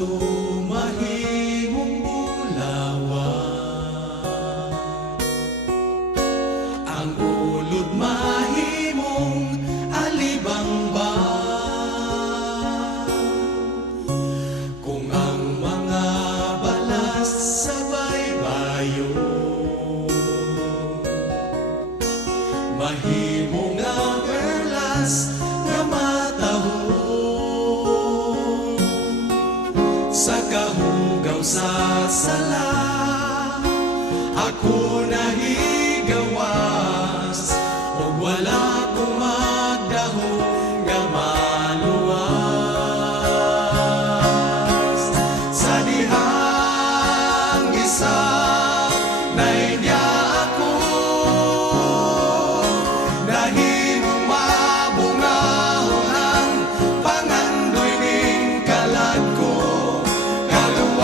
bato mahimong bulawan, ang ulod mahimong alibangban. Kung ang mga balas sa baybayon mahimo nga perlas nga matahon, sa kahugaw sa sala ako nahigawas, ug wala ko magdahong nga maluwas. Sa dihang gisa nainya ako, nahimong mabungahon ang pangandoy ning kalag ko. Kaluwasan,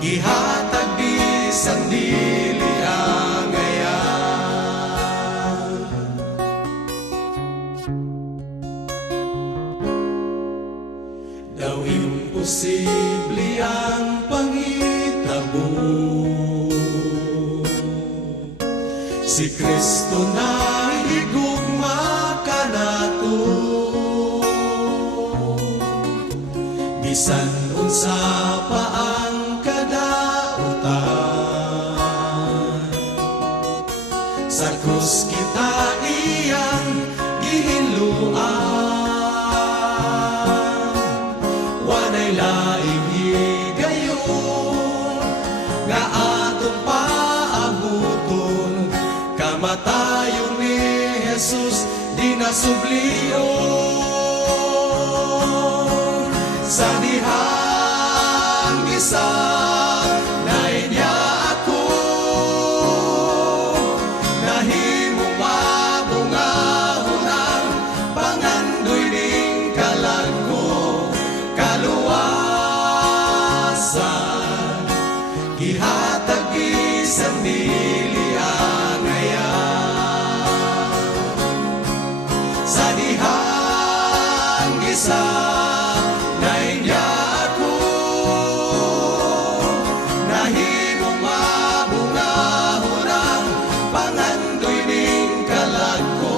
gihatag bisan dili angayan. Daw imposible ang panghitabo, si Kristo na higugma kanato. Bisan unsa pa ang kadautan, sa krus kita iyang gihinluan. Wanay laing higayon nga atong paabuton, kamatayon ni Jesus di nasublion. Sa dihang gisa nainya ako, nahimong mabungahon ang pangandoy ning kalag ko. Kaluwasan, gihatag bisan dili angayan. Sa dihang gisa nainya ako, nahimong mabungahon ang pangandoy ning kalag ko.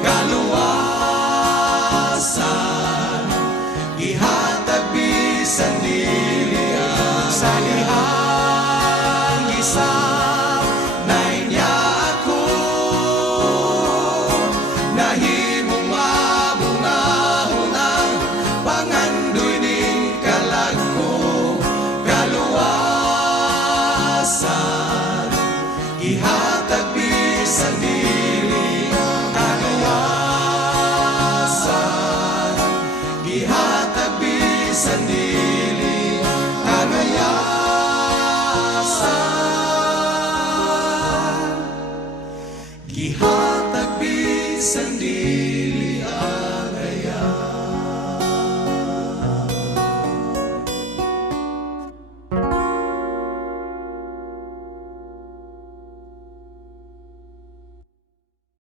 Kaluwasan, gihatag bisan dili angayan. Sa dihang gisa nainya ako, nahimong mabungahon ang pangandoy ning kalag ko. Kaluwasan, gihatag bisan dili. Kaluwasan, gihatag bisan dili. Kaluwasan, gihatag bisan dili.